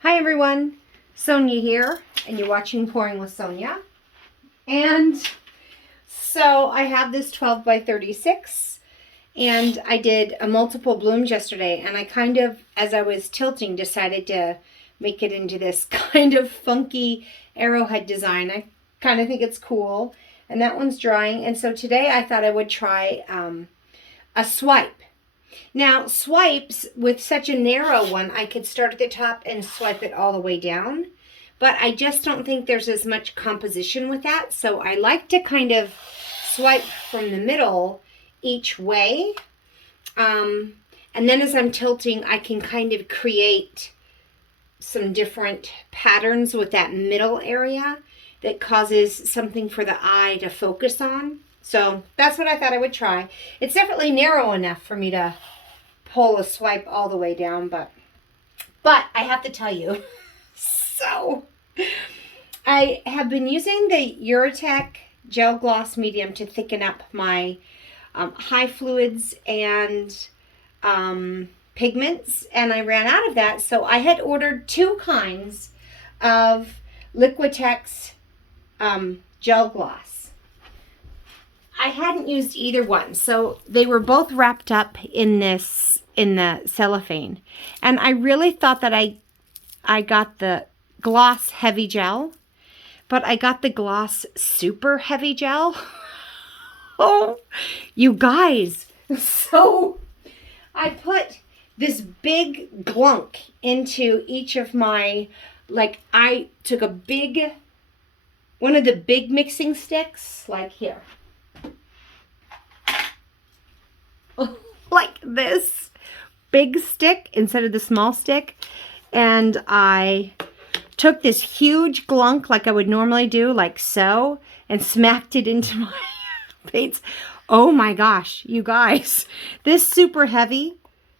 Hi everyone, Sonia here, and you're watching Pouring with Sonia. And so I have this 12 by 36, and I did a multiple blooms yesterday, and I kind of, as I was tilting, decided to make it into this kind of funky arrowhead design. I kind of think it's cool, and that one's drying. And so today I thought I would try a swipe. Now, swipes, with such a narrow one, I could start at the top and swipe it all the way down. But I just don't think there's as much composition with that. So I like to kind of swipe from the middle each way. And then as I'm tilting, I can kind of create some different patterns with that middle area that causes something for the eye to focus on. So that's what I thought I would try. It's definitely narrow enough for me to pull a swipe all the way down, but I have to tell you, so I have been using the Urotech Gel Gloss Medium to thicken up my high fluids and pigments, and I ran out of that, so I had ordered two kinds of Liquitex gel gloss. I hadn't used either one, so they were both wrapped up in the cellophane, and I really thought that I got the gloss heavy gel, but I got the gloss super heavy gel. Oh, you guys! So I put this big glunk into each of my, I took one of the big mixing sticks, like here. Like this big stick instead of the small stick, and I took this huge glunk like I would normally do, like so, and smacked it into my paints. Oh my gosh, you guys, this super heavy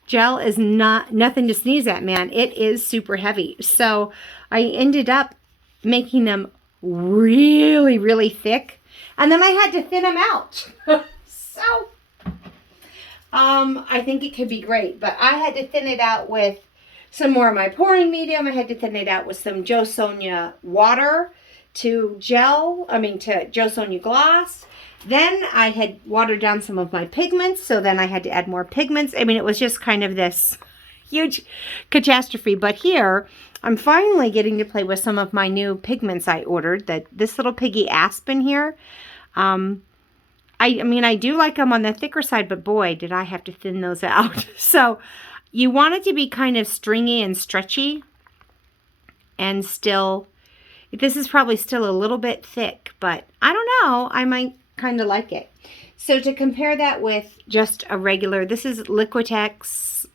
gel is nothing to sneeze at, man. It is super heavy. So I ended up making them really, really thick, and then I had to thin them out. So I think it could be great, but I had to thin it out with some more of my pouring medium. I had to thin it out with some Jo Sonja water to Jo Sonja gloss. Then I had watered down some of my pigments, so then I had to add more pigments. I mean, it was just kind of this huge catastrophe. But here, I'm finally getting to play with some of my new pigments I ordered. This little piggy Aspen here. I mean, I do like them on the thicker side, but boy, did I have to thin those out. So you want it to be kind of stringy and stretchy, and still, this is probably still a little bit thick, but I don't know, I might kind of like it. So to compare that with just a regular, this is Liquitex,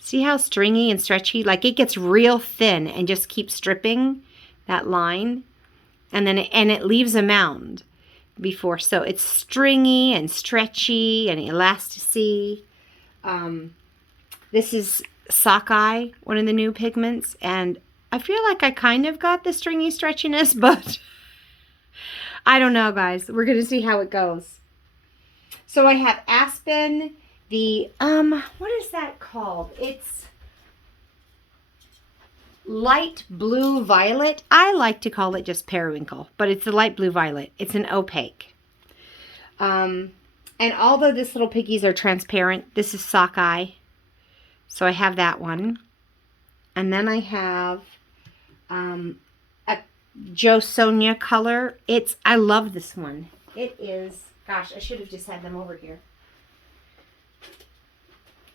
see how stringy and stretchy? Like, it gets real thin and just keeps stripping that line, and then it leaves a mound before, so it's stringy and stretchy and elasticity. This is Sockeye, one of the new pigments, and I feel like I kind of got the stringy stretchiness, but I don't know, guys. We're gonna see how it goes. So I have Aspen, the what is that called? It's light blue violet. I like to call it just periwinkle, but it's the light blue violet. It's an opaque. And although this little piggies are transparent, this is Sockeye. So I have that one. And then I have a Jo Sonja color. I love this one. It is, gosh, I should have just had them over here.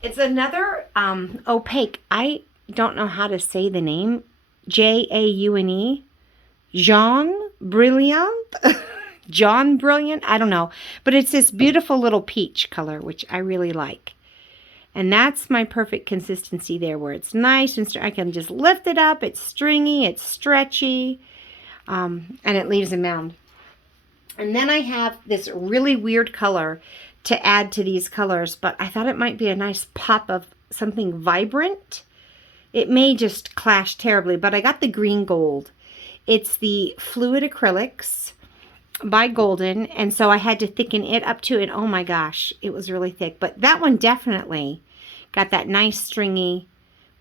It's another opaque. I don't know how to say the name. Jaune. Jaune Brilliant. Jaune Brilliant. I don't know. But it's this beautiful little peach color, which I really like. And that's my perfect consistency there, where it's nice and I can just lift it up. It's stringy. It's stretchy. And it leaves a mound. And then I have this really weird color to add to these colors, but I thought it might be a nice pop of something vibrant. It may just clash terribly, but I got the green gold. It's the Fluid Acrylics by Golden, and so I had to thicken it up to it. Oh my gosh, it was really thick. But that one definitely got that nice stringy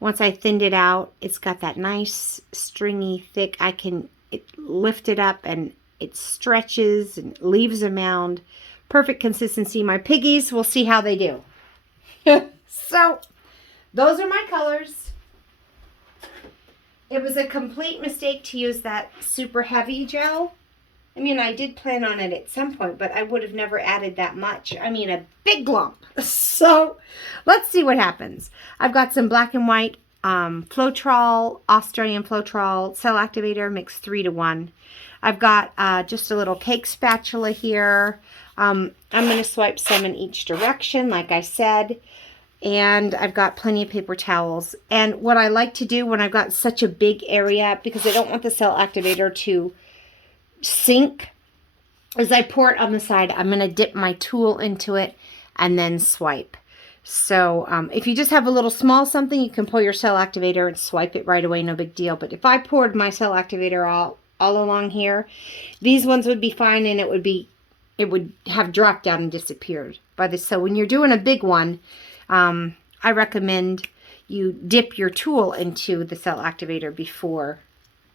Once I thinned it out, it's got that nice stringy thick. I can lift it up and it stretches and leaves a mound. Perfect consistency. My piggies, we'll see how they do. So those are my colors. It was a complete mistake to use that super heavy gel. I mean, I did plan on it at some point, but I would have never added that much. I mean, a big lump. So let's see what happens. I've got some black and white Floetrol, Australian Floetrol cell activator mixed 3-to-1. I've got just a little cake spatula here. I'm going to swipe some in each direction, like I said. And I've got plenty of paper towels. And what I like to do when I've got such a big area, because I don't want the cell activator to sink, as I pour it on the side, I'm going to dip my tool into it and then swipe. So if you just have a little small something, you can pull your cell activator and swipe it right away, no big deal. But if I poured my cell activator all along here, these ones would be fine, and it would have dropped down and disappeared. So when you're doing a big one, I recommend you dip your tool into the cell activator before,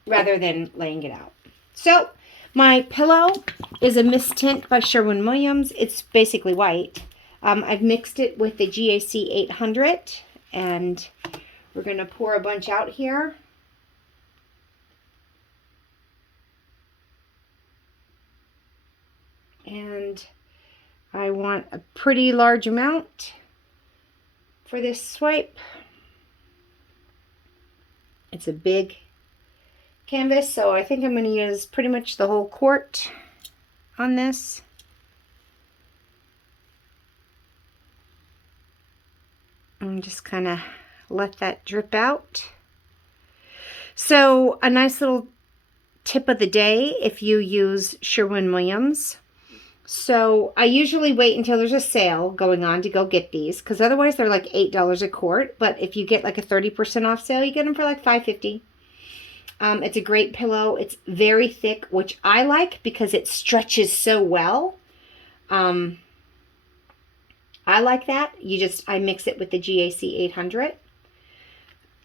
rather than laying it out. So my pillow is a Mist Tint by Sherwin-Williams. It's basically white. I've mixed it with the GAC 800, and we're going to pour a bunch out here. And I want a pretty large amount for this swipe. It's a big canvas, so I think I'm going to use pretty much the whole quart on this. And just kind of let that drip out. So a nice little tip of the day if you use Sherwin-Williams. So I usually wait until there's a sale going on to go get these, because otherwise they're like $8 a quart. But if you get like a 30% off sale, you get them for like $5.50. It's a great pillow. It's very thick, which I like because it stretches so well. I like that. I mix it with the GAC 800.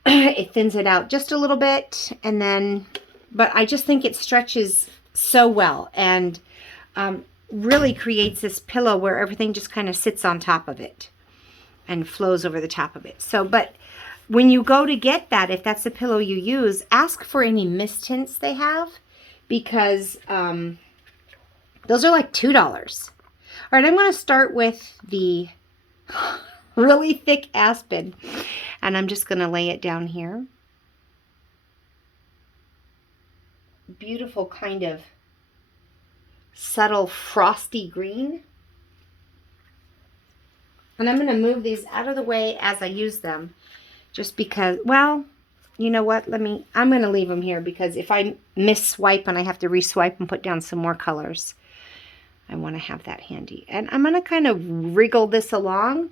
It thins it out just a little bit, and then, but I just think it stretches so well, and really creates this pillow where everything just kind of sits on top of it and flows over the top of it. So, but when you go to get that, if that's the pillow you use, ask for any mist tints they have, because those are like $2. All right, I'm going to start with the really thick Aspen, and I'm just going to lay it down here. Beautiful kind of subtle frosty green. And I'm going to move these out of the way as I use them, just because, well, you know what, I'm going to leave them here, because if I miss swipe and I have to re-swipe and put down some more colors, I want to have that handy. And I'm going to kind of wriggle this along.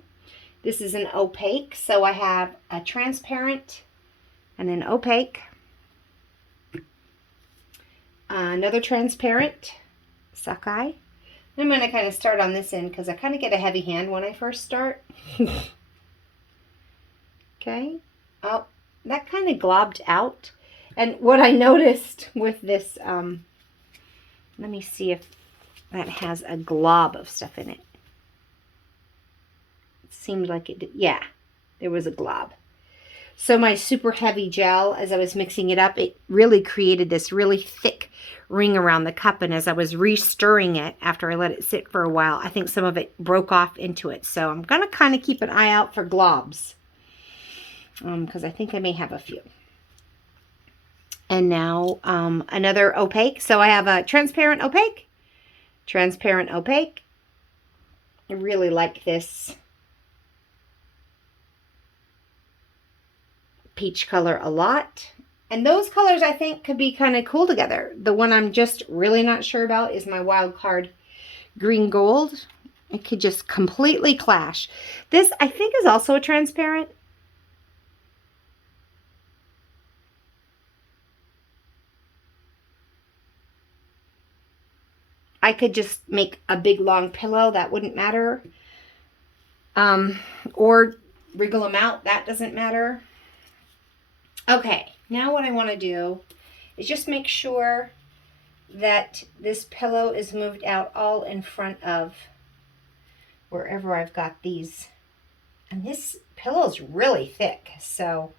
This is an opaque, so I have a transparent and an opaque. Another transparent, Sakai. I'm going to kind of start on this end because I kind of get a heavy hand when I first start. Okay. Oh, that kind of globbed out. And what I noticed with this, let me see if that has a glob of stuff in it. It seemed like it did. Yeah, there was a glob. So my super heavy gel, as I was mixing it up, it really created this really thick ring around the cup. And as I was re-stirring it after I let it sit for a while, I think some of it broke off into it. So I'm going to kind of keep an eye out for globs, because I think I may have a few. And now another opaque. So I have a transparent opaque. Transparent opaque. I really like this peach color a lot. And those colors I think could be kind of cool together. The one I'm just really not sure about is my Wild Card Green Gold. It could just completely clash. This I think is also a transparent. I could just make a big long pillow. That wouldn't matter. Or wriggle them out. That doesn't matter. Okay, now what I want to do is just make sure that this pillow is moved out all in front of wherever I've got these. And this pillow is really thick, so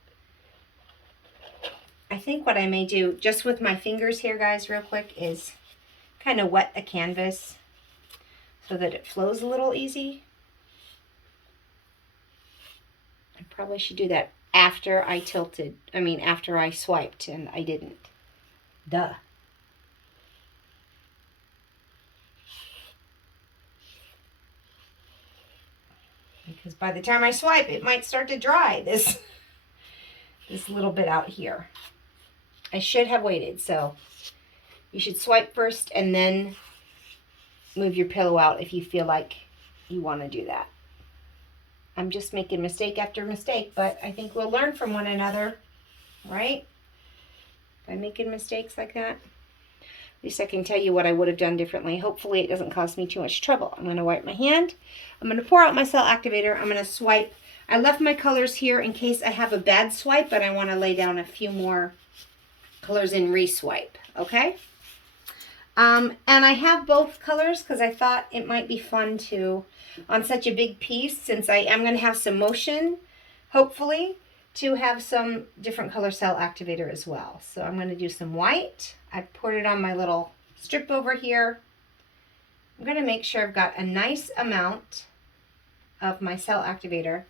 I think what I may do just with my fingers here, guys, real quick, is kind of wet the canvas so that it flows a little easy. I probably should do that after I after I swiped, and I didn't. Duh. Because by the time I swipe, it might start to dry, this little bit out here. I should have waited, so you should swipe first and then move your pillow out if you feel like you want to do that. I'm just making mistake after mistake, but I think we'll learn from one another, right? By making mistakes like that. At least I can tell you what I would have done differently. Hopefully it doesn't cause me too much trouble. I'm going to wipe my hand. I'm going to pour out my cell activator. I'm going to swipe. I left my colors here in case I have a bad swipe, but I want to lay down a few more colors in re-swipe, okay? And I have both colors because I thought it might be fun to, on such a big piece, since I am going to have some motion, hopefully, to have some different color cell activator as well. So I'm going to do some white. I poured it on my little strip over here. I'm going to make sure I've got a nice amount of my cell activator.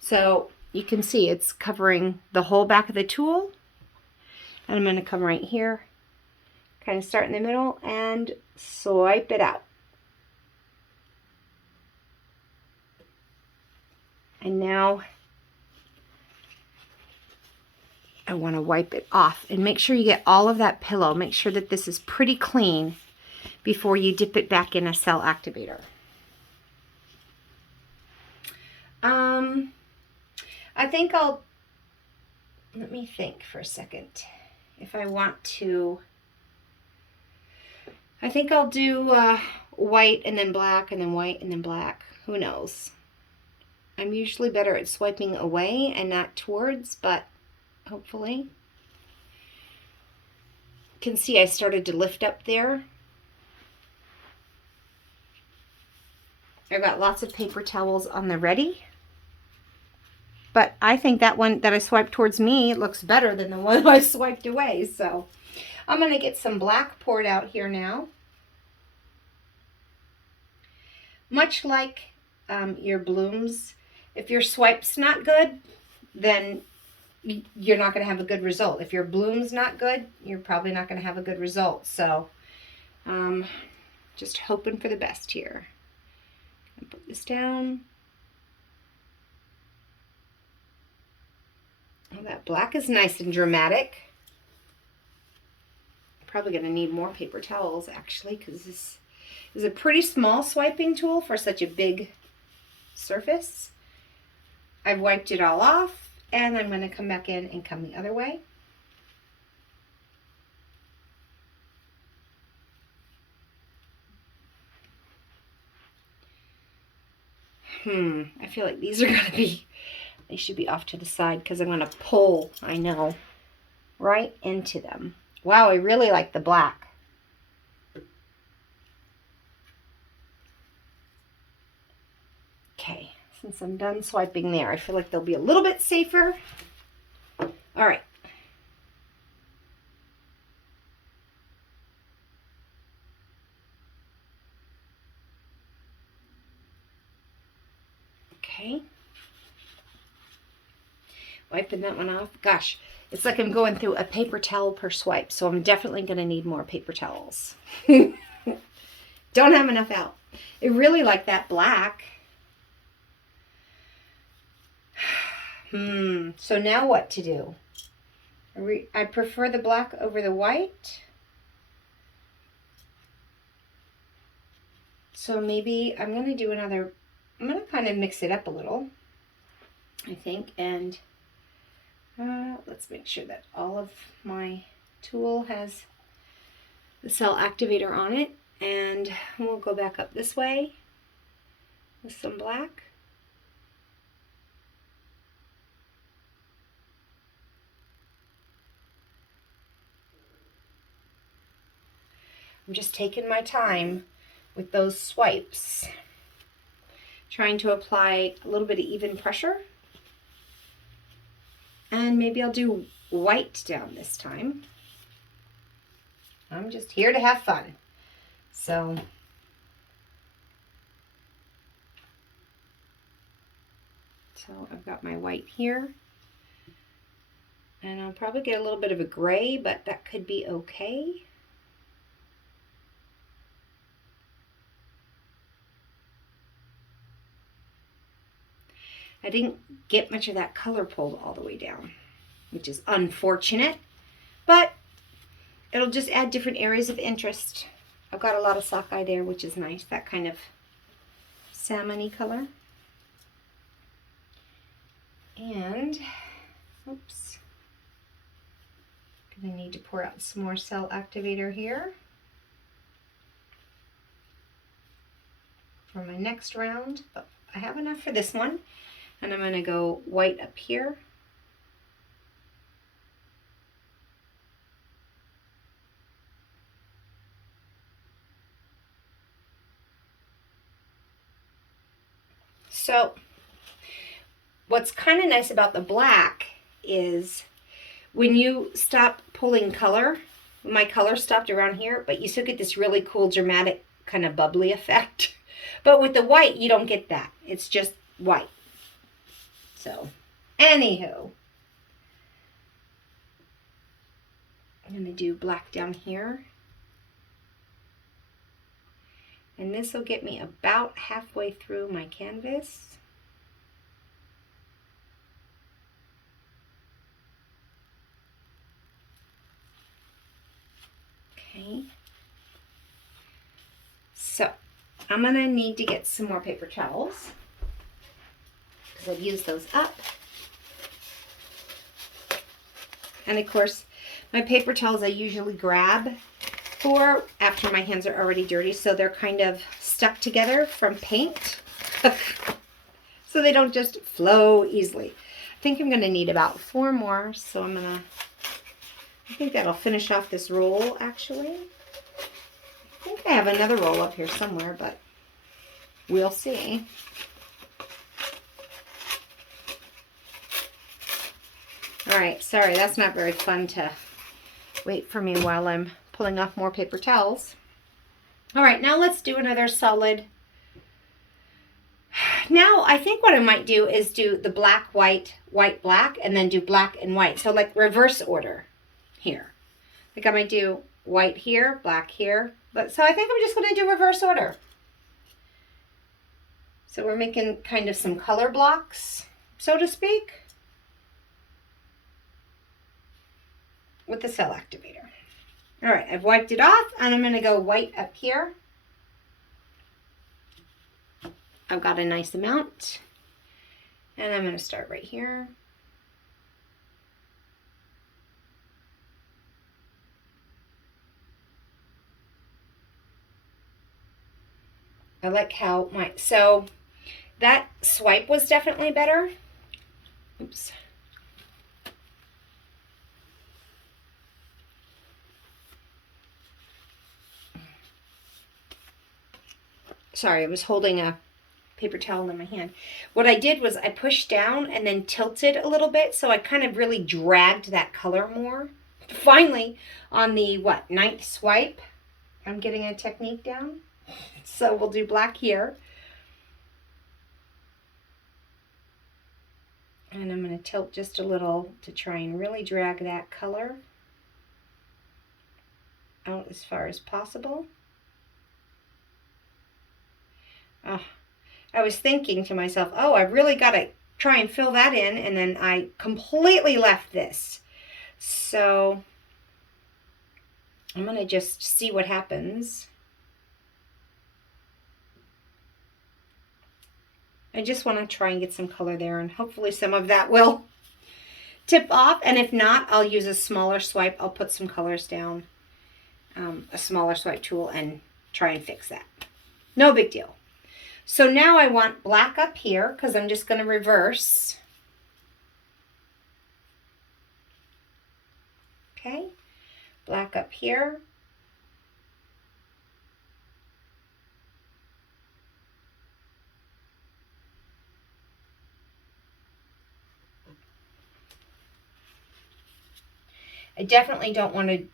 So you can see it's covering the whole back of the tool. And I'm going to come right here, kind of start in the middle and swipe it out. And now I want to wipe it off and make sure you get all of that pillow. Make sure that this is pretty clean before you dip it back in a cell activator. I think let me think for a second. If I want to, I think I'll do white and then black and then white and then black. Who knows? I'm usually better at swiping away and not towards, but hopefully. You can see I started to lift up there. I've got lots of paper towels on the ready. But I think that one that I swiped towards me looks better than the one I swiped away. So I'm going to get some black poured out here now. Much like your blooms, if your swipe's not good, then you're not going to have a good result. If your bloom's not good, you're probably not going to have a good result. So just hoping for the best here. I'll put this down. Oh, that black is nice and dramatic. Probably going to need more paper towels, actually, because this is a pretty small swiping tool for such a big surface. I've wiped it all off, and I'm going to come back in and come the other way. I feel like these are going to be, they should be off to the side because I'm going to pull, I know, right into them. Wow, I really like the black. Okay, since I'm done swiping there, I feel like they'll be a little bit safer. All right. Okay. Wiping that one off. Gosh, it's like I'm going through a paper towel per swipe, so I'm definitely going to need more paper towels. Don't have enough out. I really like that black. So now what to do? I prefer the black over the white. So maybe I'm going to do another, I'm going to kind of mix it up a little, I think, and let's make sure that all of my tool has the cell activator on it, and we'll go back up this way with some black. I'm just taking my time with those swipes, trying to apply a little bit of even pressure. And maybe I'll do white down this time. I'm just here to have fun. So I've got my white here. And I'll probably get a little bit of a gray, but that could be okay. I didn't get much of that color pulled all the way down, which is unfortunate, but it'll just add different areas of interest. I've got a lot of sockeye there, which is nice, that kind of salmon-y color. And, oops, gonna need to pour out some more cell activator here for my next round, but I have enough for this one. And I'm gonna go white up here. So what's kind of nice about the black is when you stop pulling color, my color stopped around here, but you still get this really cool dramatic kind of bubbly effect. But with the white, you don't get that. It's just white. So, anywho, I'm going to do black down here. And this will get me about halfway through my canvas. Okay. So, I'm going to need to get some more paper towels, because I've used those up. And of course, my paper towels I usually grab for after my hands are already dirty, so they're kind of stuck together from paint. So they don't just flow easily. I think I'm going to need about 4 more, so I think that'll finish off this roll actually. I think I have another roll up here somewhere, but we'll see. Alright, sorry, that's not very fun to wait for me while I'm pulling off more paper towels. Alright, now let's do another solid. Now, I think what I might do is do the black, white, white, black, and then do black and white. So like reverse order here. Like I might do white here, black here. But so I think I'm just going to do reverse order. So we're making kind of some color blocks, so to speak, with the cell activator. All right, I've wiped it off, and I'm going to go white up here. I've got a nice amount, and I'm going to start right here. I like how so that swipe was definitely better. Oops. Sorry, I was holding a paper towel in my hand. What I did was I pushed down and then tilted a little bit, so I kind of really dragged that color more. Finally, on the 9th swipe, I'm getting a technique down. So we'll do black here. And I'm going to tilt just a little to try and really drag that color out as far as possible. Oh, I was thinking to myself, oh, I really got to try and fill that in, and then I completely left this. So I'm going to just see what happens. I just want to try and get some color there, and hopefully some of that will tip off. And if not, I'll use a smaller swipe. I'll put some colors down, a smaller swipe tool, and try and fix that. No big deal. So now I want black up here because I'm just going to reverse. Okay, black up here. I definitely don't want to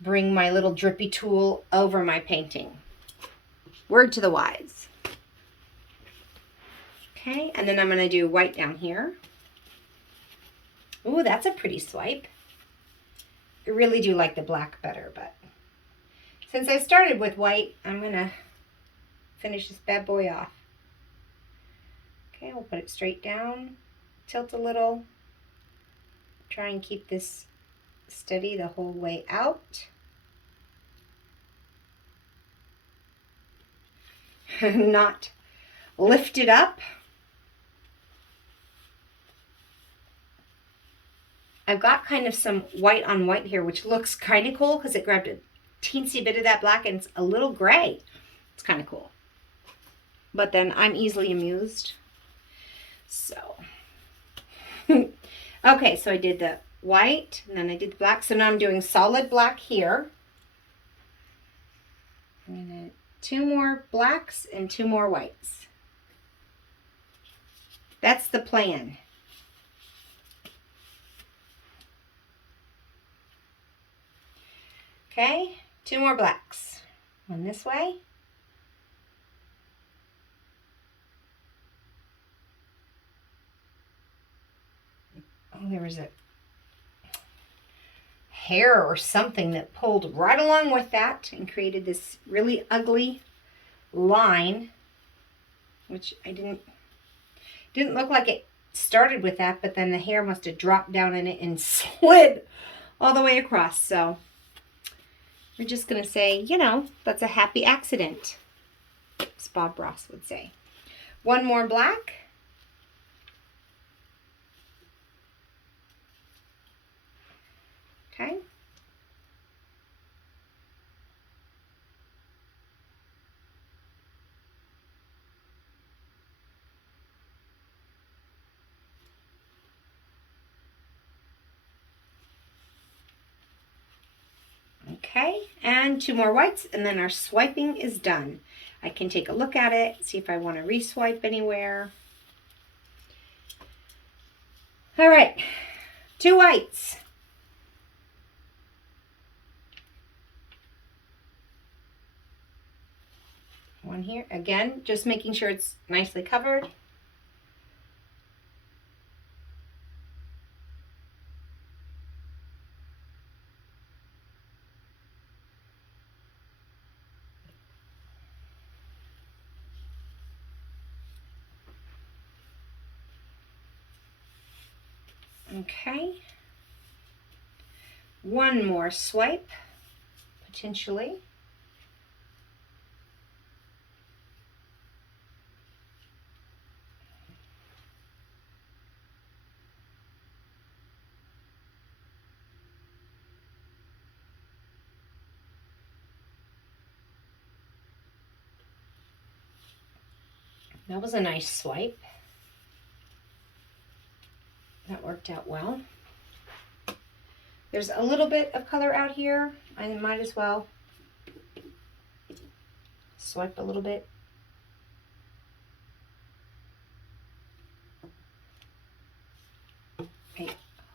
bring my little drippy tool over my painting. Word to the wise. Okay, and then I'm going to do white down here. Ooh, that's a pretty swipe. I really do like the black better, but since I started with white, I'm going to finish this bad boy off. Okay, we'll put it straight down, tilt a little, try and keep this steady the whole way out. Not lift it up. I've got kind of some white on white here, which looks kind of cool because it grabbed a teensy bit of that black and it's a little gray. It's kind of cool. But then I'm easily amused. So, okay, so I did the white and then I did the black. So now I'm doing solid black here. I'm gonna 2 more blacks and 2 more whites. That's the plan. Okay, 2 more blacks. One this way. Oh, there was a hair or something that pulled right along with that and created this really ugly line, which I didn't look like it started with that, but then the hair must have dropped down in it and slid all the way across. So we're just going to say, you know, that's a happy accident, as Bob Ross would say. 1 more black. Okay. Okay, and 2 more whites, and then our swiping is done. I can take a look at it, see if I want to re-swipe anywhere. All right, 2 whites. One here, again, just making sure it's nicely covered. Okay. 1 more swipe, potentially. That was a nice swipe. That worked out well. There's a little bit of color out here. I might as well swipe a little bit. I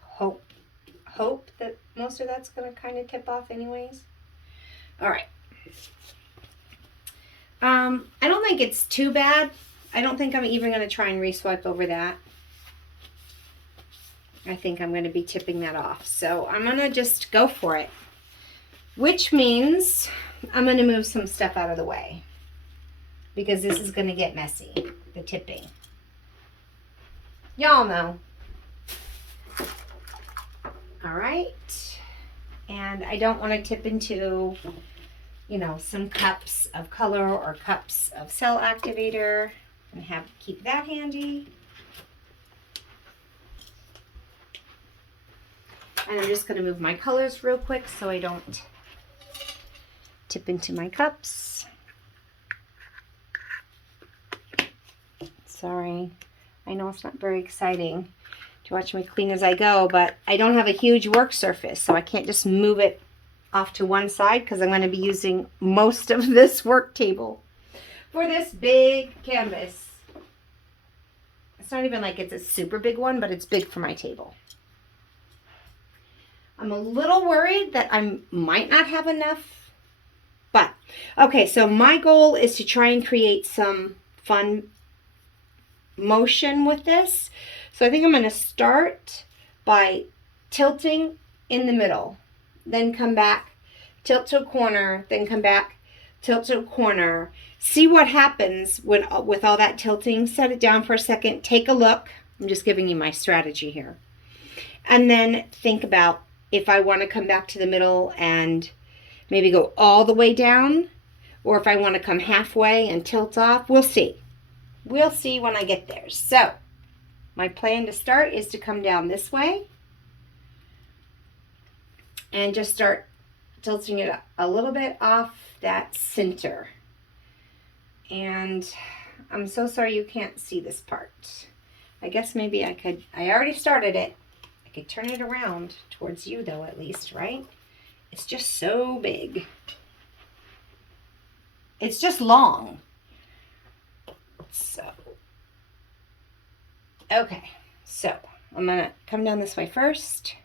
hope that most of that's going to kind of tip off anyways. All right. I don't think it's too bad. I don't think I'm even going to try and re-swipe over that. I think I'm going to be tipping that off. So I'm going to just go for it, which means I'm going to move some stuff out of the way because this is going to get messy, the tipping. Y'all know. All right. And I don't want to tip into, you know, some cups of color or cups of cell activator and keep that handy. And I'm just going to move my colors real quick so I don't tip into my cups. Sorry. I know it's not very exciting to watch me clean as I go, but I don't have a huge work surface, so I can't just move it off to one side because I'm going to be using most of this work table for this big canvas. It's not even like it's a super big one, but it's big for my table. I'm a little worried that I might not have enough, but okay, so my goal is to try and create some fun motion with this. So I think I'm going to start by tilting in the middle, then come back, tilt to a corner, then come back, tilt to a corner. See what happens when with all that tilting. Set it down for a second, take a look. I'm just giving you my strategy here. And then think about if I want to come back to the middle and maybe go all the way down, or if I want to come halfway and tilt off. We'll see. We'll see when I get there. So my plan to start is to come down this way and just start tilting it a little bit off that center. And I'm so sorry you can't see this part. I guess maybe I already started it. I could turn it around towards you though, at least, right? It's just so big. It's just long. So, okay. So, I'm going to come down this way first.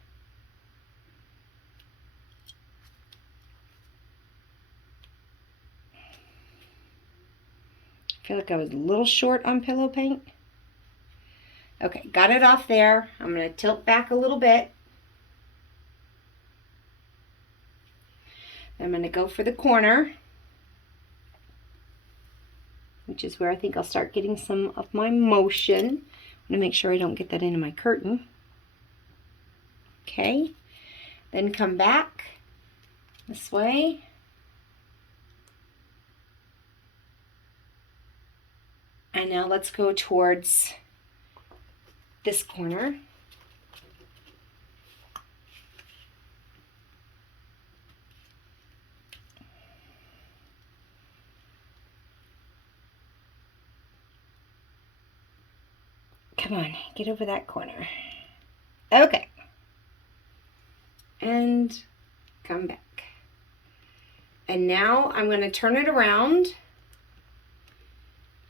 I feel like I was a little short on pillow paint. Okay, got it off there. I'm going to tilt back a little bit. I'm going to go for the corner, which is where I think I'll start getting some of my motion. I'm going to make sure I don't get that into my curtain. Okay, then come back this way. And now let's go towards this corner. Come on, get over that corner. Okay. And come back. And now I'm going to turn it around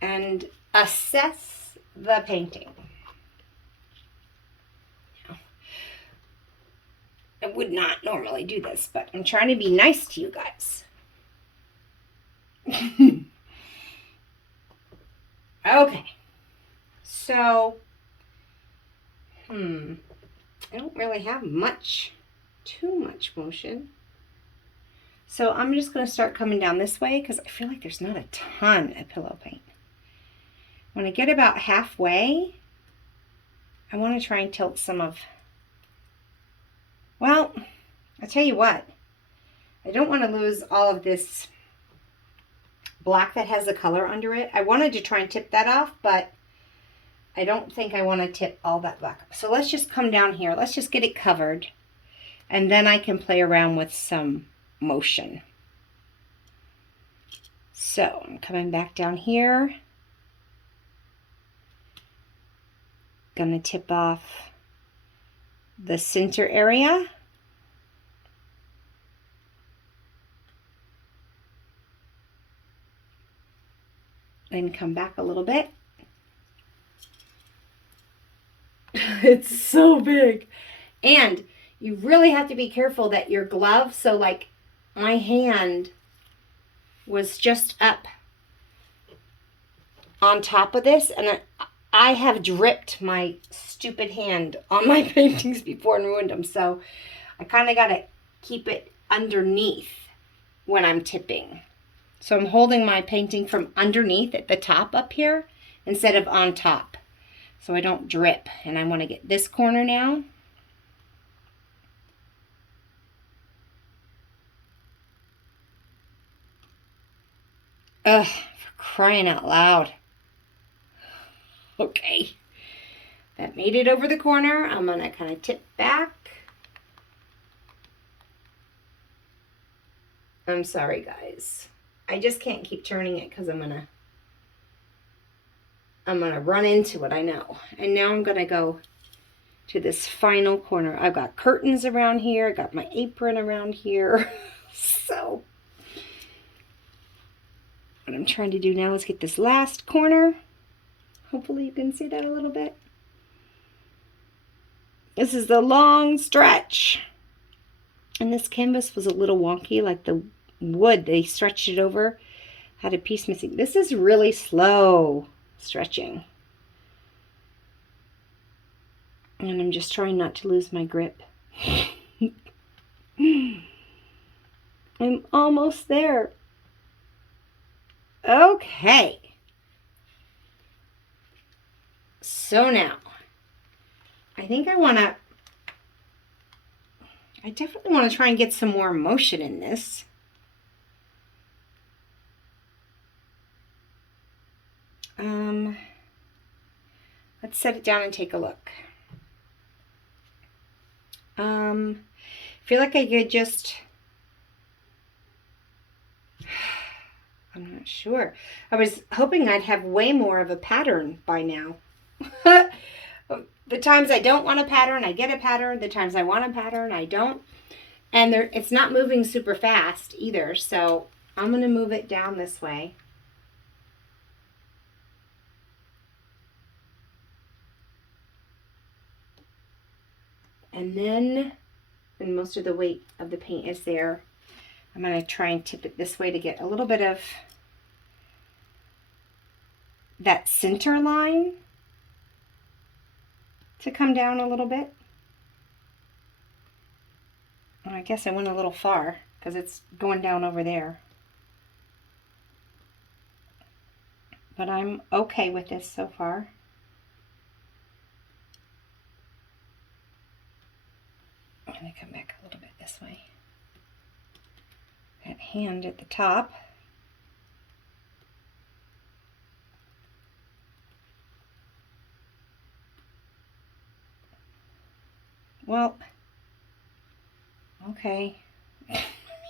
and assess the painting. I would not normally do this, but I'm trying to be nice to you guys. Okay. So, I don't really have too much motion. So I'm just going to start coming down this way because I feel like there's not a ton of pillow paint. When I get about halfway, I want to try and tilt some of, well, I'll tell you what, I don't want to lose all of this black that has the color under it. I wanted to try and tip that off, but I don't think I want to tip all that black. So let's just come down here. Let's just get it covered. And then I can play around with some motion. So I'm coming back down here. Gonna tip off the center area. Then come back a little bit. It's so big. And you really have to be careful that your glove, so like my hand was just up on top of this, and I have dripped my stupid hand on my paintings before and ruined them. So I kind of got to keep it underneath when I'm tipping. So I'm holding my painting from underneath at the top up here instead of on top, so I don't drip. And I want to get this corner now. Ugh, for crying out loud. Okay, that made it over the corner. I'm going to kind of tip back. I'm sorry, guys. I just can't keep turning it because I'm going to run into it, I know. And now I'm going to go to this final corner. I've got curtains around here. I got my apron around here. So what I'm trying to do now is get this last corner. Hopefully you can see that a little bit. This is the long stretch. And this canvas was a little wonky, like the wood, they stretched it over, had a piece missing. This is really slow stretching. And I'm just trying not to lose my grip. I'm almost there. Okay. So now, I think I definitely want to try and get some more motion in this. Let's set it down and take a look. I feel like I could just, I'm not sure. I was hoping I'd have way more of a pattern by now. The times I don't want a pattern, I get a pattern. The times I want a pattern, I don't. And it's not moving super fast either. So I'm going to move it down this way. And then when most of the weight of the paint is there, I'm going to try and tip it this way to get a little bit of that center line to come down a little bit. And I guess I went a little far because it's going down over there. But I'm okay with this so far. I'm going to come back a little bit this way. That hand at the top. Well, okay.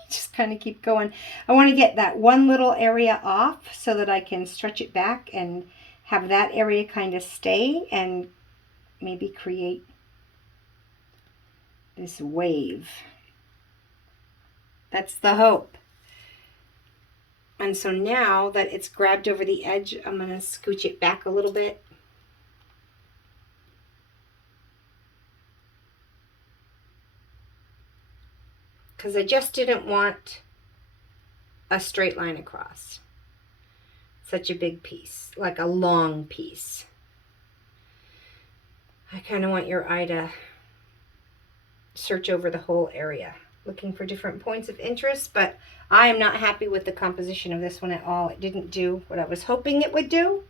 Just kind of keep going. I want to get that one little area off so that I can stretch it back and have that area kind of stay and maybe create this wave. That's the hope. And so now that it's grabbed over the edge, I'm going to scooch it back a little bit. Because I just didn't want a straight line across. Such a big piece, like a long piece. I kind of want your eye to search over the whole area, looking for different points of interest, but I am not happy with the composition of this one at all. It didn't do what I was hoping it would do.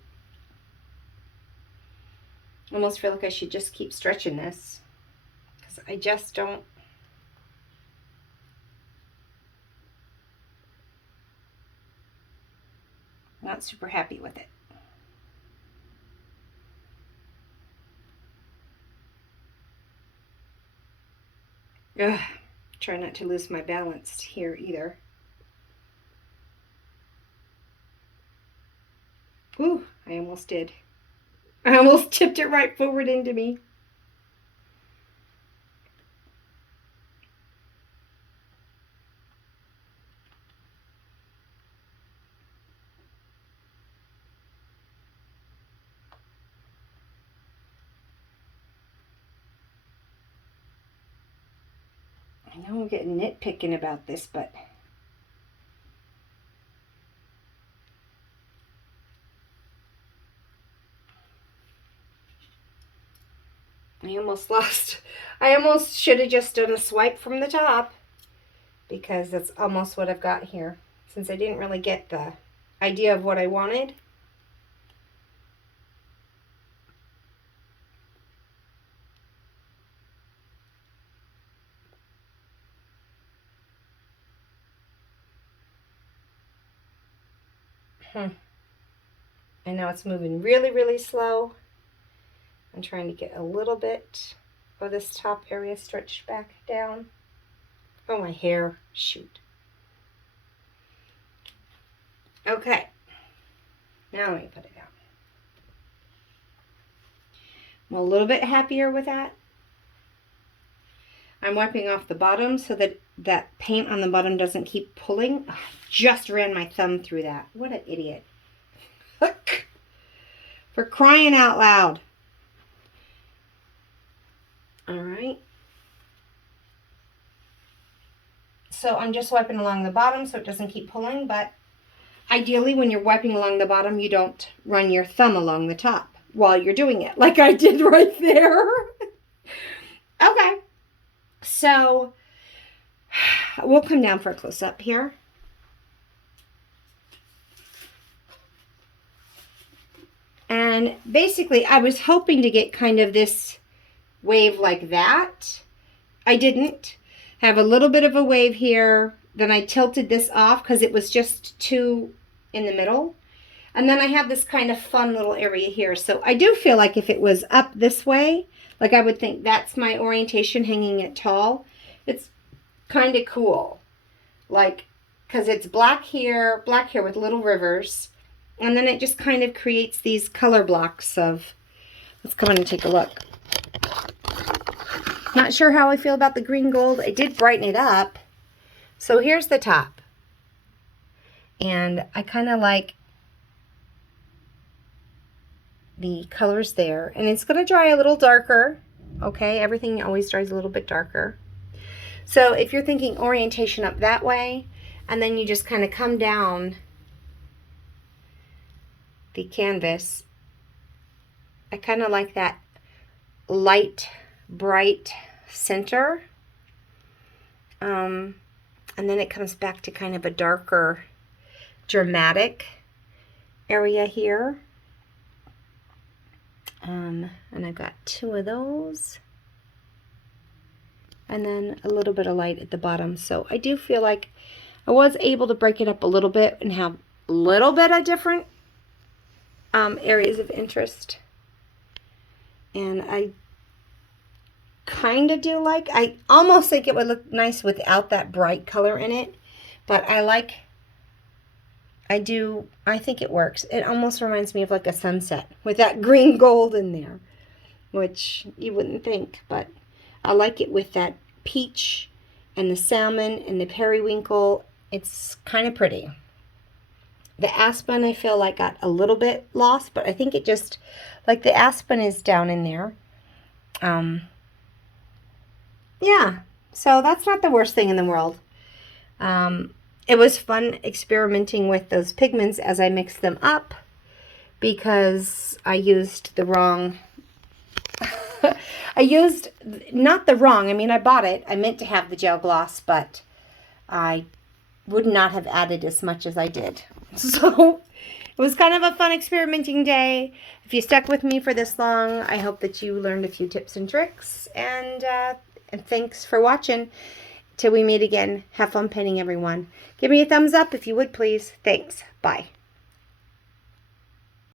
I almost feel like I should just keep stretching this because I just don't. Not super happy with it. Ugh, try not to lose my balance here either. Ooh, I almost did. I almost tipped it right forward into me. I know I'm getting nitpicking about this, but I almost should have just done a swipe from the top because that's almost what I've got here. Since I didn't really get the idea of what I wanted. I know it's moving really, really slow. I'm trying to get a little bit of this top area stretched back down. Oh, my hair. Shoot. Okay. Now let me put it down. I'm a little bit happier with that. I'm wiping off the bottom so that that paint on the bottom doesn't keep pulling. Oh, just ran my thumb through that. What an idiot. For crying out loud. All right. So I'm just wiping along the bottom so it doesn't keep pulling, but ideally when you're wiping along the bottom, you don't run your thumb along the top while you're doing it, like I did right there. Okay, so we'll come down for a close-up here. And basically, I was hoping to get kind of this wave like that. I didn't. Have a little bit of a wave here. Then I tilted this off because it was just too in the middle. And then I have this kind of fun little area here. So I do feel like if it was up this way, like I would think that's my orientation, hanging it tall. It's kind of cool. Like, because it's black here with little rivers. And then it just kind of creates these color blocks of, let's come in and take a look. Not sure how I feel about the green gold. I did brighten it up. So here's the top. And I kind of like the colors there. And it's going to dry a little darker. Okay, everything always dries a little bit darker. So if you're thinking orientation up that way, and then you just kind of come down the canvas, I kind of like that light, bright center. And then it comes back to kind of a darker, dramatic area here. And I've got 2 of those. And then a little bit of light at the bottom. So I do feel like I was able to break it up a little bit and have a little bit of different areas of interest. And I kind of do like, I almost think it would look nice without that bright color in it, but I think it works. It almost reminds me of like a sunset with that green gold in there, which you wouldn't think, but I like it with that peach and the salmon and the periwinkle. It's kind of pretty. The aspen I feel like got a little bit lost, but I think it just, like the aspen is down in there. Yeah, so that's not the worst thing in the world. It was fun experimenting with those pigments as I mixed them up because I used the wrong, not the wrong, I mean, I bought it. I meant to have the gel gloss, but I would not have added as much as I did. So it was kind of a fun experimenting day. If you stuck with me for this long, I hope that you learned a few tips and tricks. And thanks for watching. Till we meet again, have fun painting, everyone. Give me a thumbs up if you would, please. Thanks. Bye.